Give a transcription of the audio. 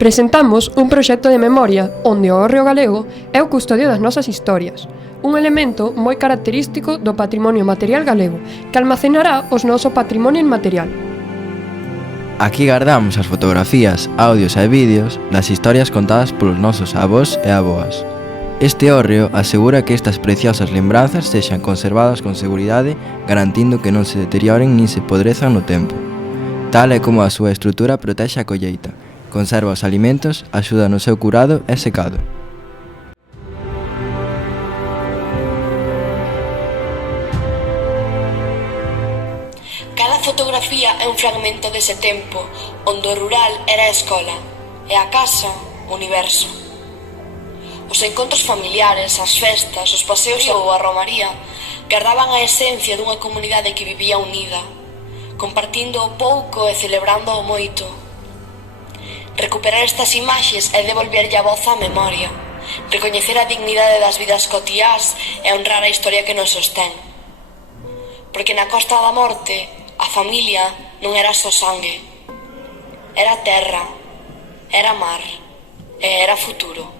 Presentamos un proxecto de memoria onde o hórreo galego é o custodio das nosas historias, un elemento moi característico do patrimonio material galego, que almacenará o noso patrimonio inmaterial. Aquí guardamos as fotografías, audios e vídeos das historias contadas polos nosos avós e avoas. Este hórreo asegura que estas preciosas lembranzas sexan conservadas con seguridade, garantindo que non se deterioren nin se podrezan no tempo. Tal é como a súa estrutura protexe a colleita, conserva os alimentos, axuda no seu curado e secado. Cada fotografía é un fragmento dese tempo, onde o rural era a escola, e a casa, o universo. Os encontros familiares, as festas, os paseos ou a romaría guardaban a esencia dunha comunidade que vivía unida, compartindo o pouco e celebrando o moito. Recuperar estas imaxes é devolverlle a voz á memoria, recoñecer a dignidade das vidas cotiás e honrar a historia que nos sostén. Porque na Costa da Morte a familia non era só sangue, era terra, era mar e era futuro.